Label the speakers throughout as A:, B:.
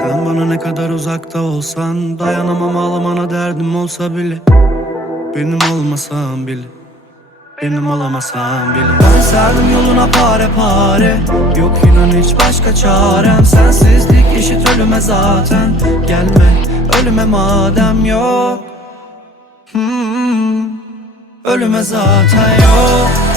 A: Sen bana ne kadar uzakta olsan Dayanamam ağlamana derdim olsa bile. Benim olmasan bile benim olamasan bile. Ben serdim yoluna pare pare Yok inan hiç başka çarem. Sensizlik eşit ölüme zaten Gelme ölüme madem yok. Hmm, Ölüme zaten yok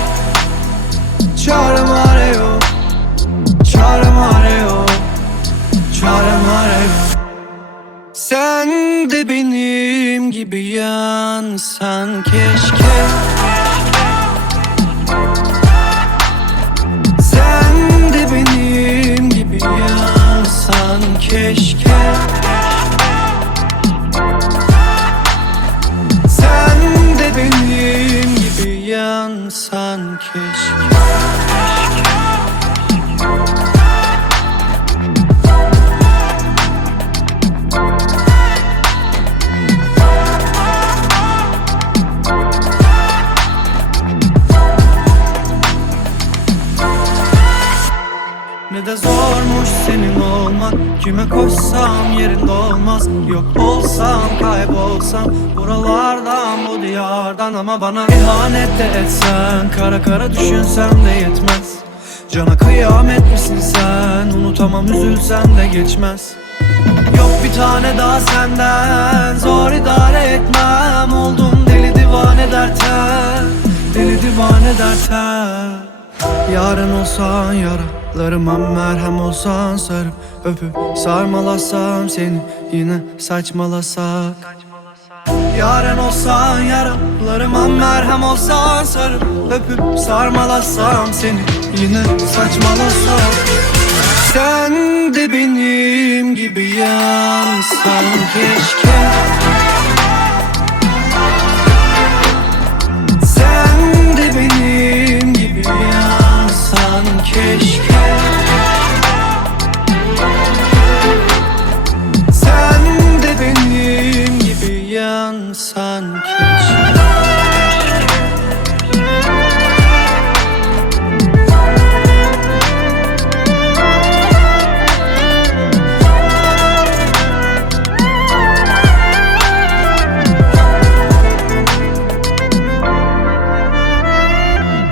A: benim gibi yansan keşke zormuş senin olmak Kime koşsam yerinde olmaz. Yok olsam kaybolsam Buralardan bu diyardan. Ama bana ihanet de etsen Kara kara düşünsem de yetmez. Cana kıyamet misin sen? Unutamam üzülsem de geçmez. Yok bir tane daha senden Zor idare etmem. Oldum deli divane derten Deli divane derten Yarın olsan yaralarıma merhem olsan sarıp öpüp sarmalasam seni yine saçmalasak. Yarın olsan yaralarıma merhem olsan sarıp öpüp sarmalasam seni yine saçmalasak. Sen de benim gibi yansan keşke uyan sanki.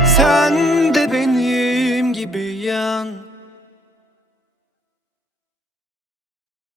A: Sen de benim gibi yan